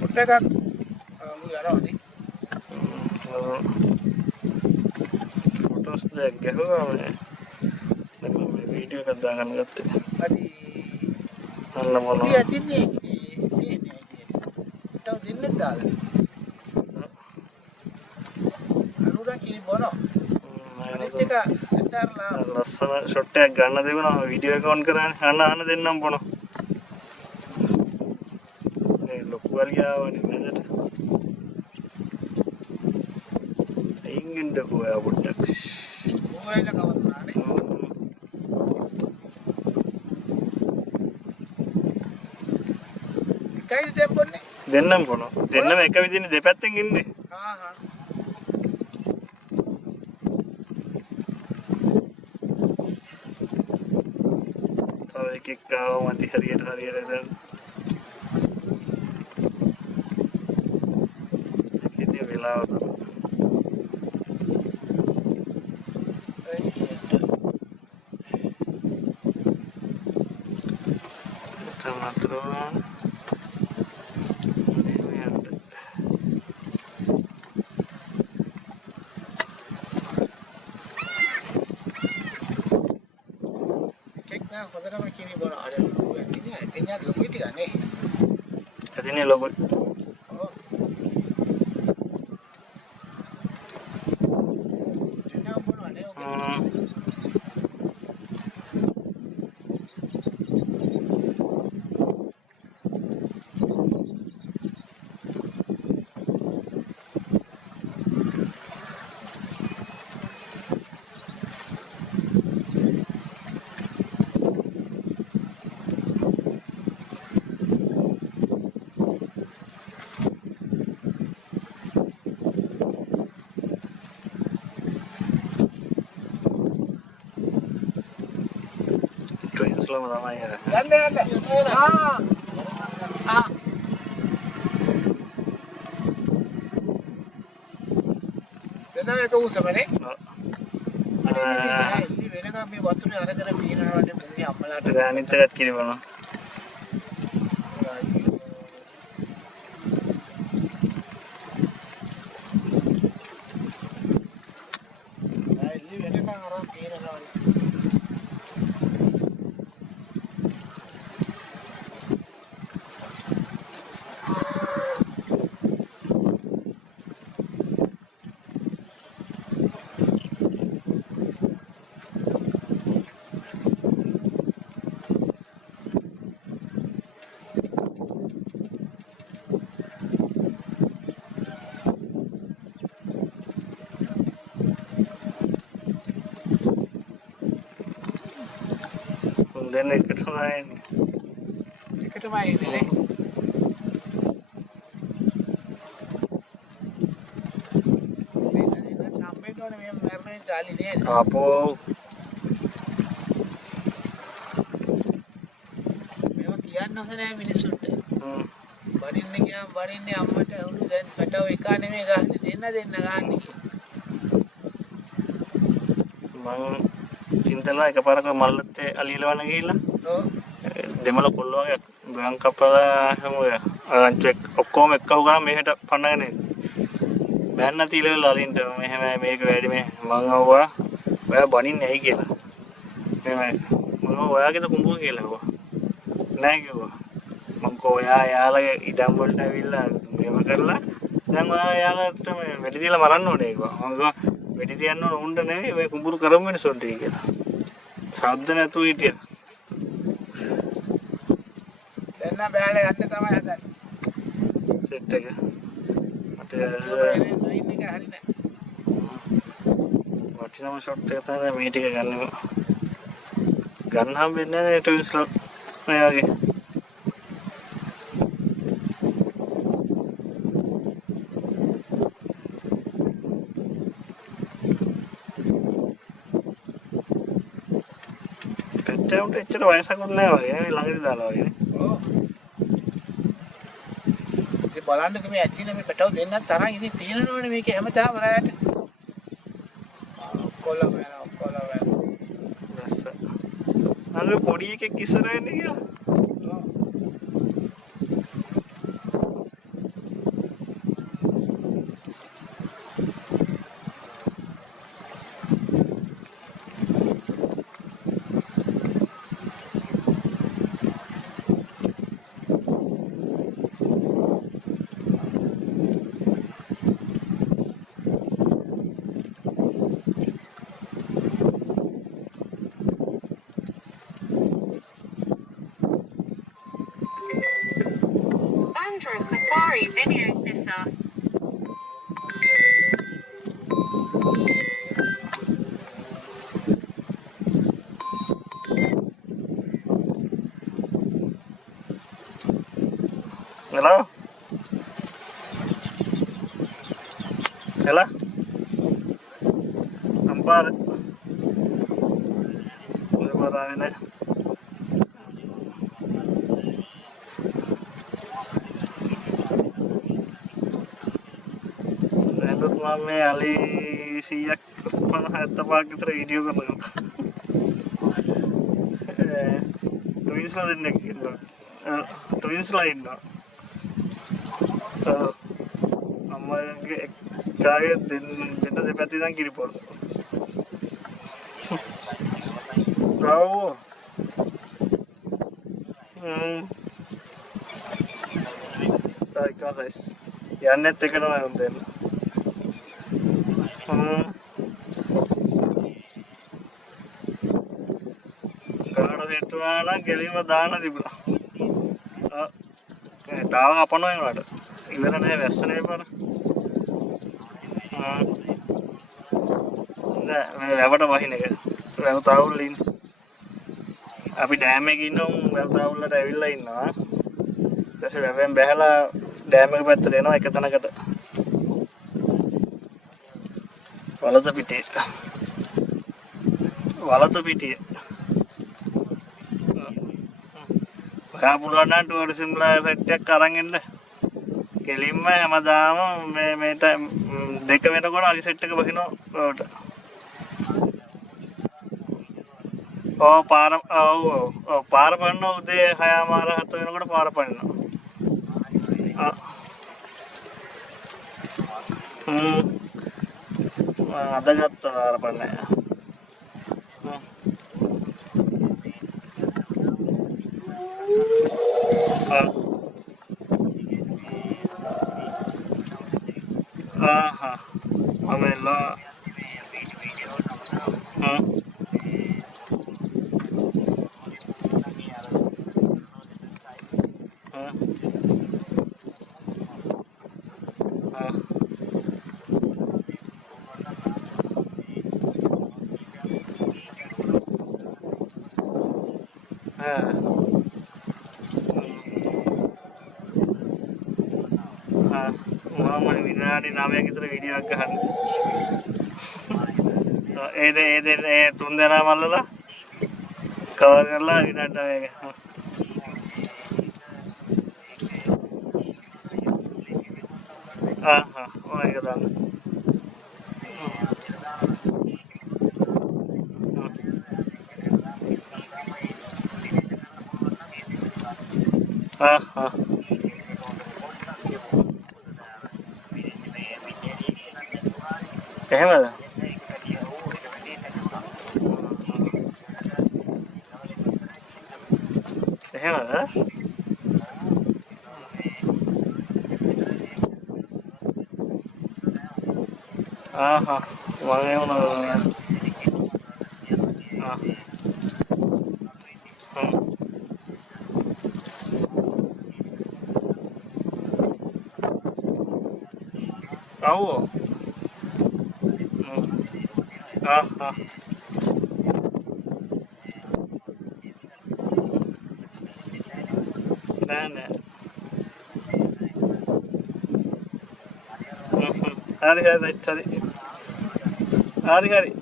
පොට් එකක් මු යනවානේ. ෆොටෝස් දෙක ගහුවා මේ. දැන් මම වීඩියෝ එකක් දාගන්න ගත්තා. හරි. අන්න මොනවා. ඉතින් ඇතින්නේ මේ නේ. ටව දෙන්නෙක් දාලා. අනුරා කිරි බොනවා. අනිත් එක අතරලා ලස්සන ෂොට් එකක් ගන්න දෙවනවා වීඩියෝ එක ඔන් කරානේ. අන්න දෙන්නම් බොනවා. මේ ලොකු වලියාවනේ මෙතනට. ඉංගින්ද කොයා පොඩ්ඩක්. මොකයිද කවදානේ. එකයි දෙපොන්නේ. දෙන්නම් බොනවා. දෙන්නම එක විදිහේ දෙපැත්තෙන් ඉන්නේ. හා. එකෙක් ගාව මන්ති හරියට දැන් ඉතින් වෙලාව හොඳටම කිරි බොනවා. අර ඉතින් ලොකු ටික නේ. ඇතිනේ ලොකු. ඔව්. දෙනා බොනවා නේ ඔක. Islam namanya. යන්න. ආ. දෙනා එක උසමනේ. ඉතින් වෙනකම් මේ වතුනේ අරගෙන පීනනවානේ මුන්නේ අම්මලාට. අනිත් එකත් කිරිබනවා. Dan ikut lain. Ikut main ni. Ini sampai tu ni merna jali ni. Apa? Memang kian nak sana minisut. Barin ni kian barin ni amma tu ulu dan kata ikan ni megah ni dena kan ni. Mang Cintalah එකපාරක මල්ලත් අලිලවන්න ගිහිල්ලා දෙමළ කොල්ල වගේ ගම් කපලා හැමෝය අරන්චෙක් ඔක්කොම එක්කව ගාන මෙහෙට පන්නගෙන බෑන්න තියලා අලින්ට මෙහෙම මේක වැඩි මේ මං ආවා ඔයා බනින්නේ ඇයි කියලා මම ඔයාගේද කුඹුව කියලා කිව්වා නෑ කිව්වා මං කෝ ඔයා යාළගේ ඉඩම් වලට ඇවිල්ලා මෙහෙම කරලා දැන් ඔයා යාළට මේ වැඩි දීලා මරන්න ඕනේ කිව්වා මං කිව්වා වැඩි තියන්න ඕන උණ්ඩ නෙවෙයි ඔය කුඹුරු කරමු මිනිස්සුන්ට කියලා සද්ද නැතුව හිටියා. දැන් බෑලා යන්න තමයි හදන්නේ. සෙට් එක. මට ලයින් එක හරි නෑ. වටිනම ෂොට් එක තමයි මේ ටික ගන්නෙම. ගන්න හම්බෙන්නේ නැහැ ට්වින්ස්ලා මේ වගේ. උන්ට එච්චර වයසකුත් නැහැ වගේ නේ ළඟදී දාලා වගේ නේ. ඔව්. ඉතින් බලන්නකෝ මේ ඇටින මේ පැටව දෙන්නත් තරම් ඉතින් තියෙනවනේ මේකේ හැමදාම රැයට. ඔක්කොල වෙන. දැස්ස. අර පොඩි එකෙක් ඉස්සරහ එන්නේ කියලා. ඔව්. Metro Safari Video Nissa. Hello? Hello? Nampak? Nampak ni. Nandut mame ali siyak 50 විතර වීඩියෝ කරනවා. ට්වින්ස්ලා දෙන්නෙක් ඉන්නවා. ට්වින්ස්ලා ඉන්නවා. අම්මගේ එක්කාගේ දෙන්න දෙපැත්තේ ඉඳන් කිරිපොළ. ඔව්. කායිකස්. යන්නෙත් එකටම යන්න දෙන්න. ගාඩ සෙට්ටුනා නම් ගෙලින්ම දාන්න තිබුණා. තාම අපනවා ඒකට. ඉවර නැහැ වැස්ස නේ පාර. නෑ වැවට වහින එක. වැව තාවුල් ඉන්න. අපි ඩෑම් එකේ ඉන්නවා වැව තාවුල්ලට ඇවිල්ලා ඉන්නවා. ඊට පස්සේ වැවෙන් බැහැලා ඩෑම් එක පැත්තට එනවා එක තැනකට. වලත පිටිය. ඔයා පුළුවන් නම් ටුවරිසම් සෙට් එකක් අරන් එන්න. කෙලින්ම හැමදාම මේට දෙක වෙනකොට අලි සෙට් එක බහිනවා ඔයාට. ඔව් පාර පන්න උදේ 6:00 වෙනකොට පාර පන්නවා. අද ගත්තා පාර පන්නේ. Amelah. Mama විනාඩි 9ක් විතර වීඩියෝ එකක් ගහන්න. ඒ තුන් දෙනා මල්ලලා කවර් කරලා විනාඩි 9ක. ඔය එක දාන්න. එහෙමද? එහෙමද? මම එමුණා. ඔව්. නෑ. හරි.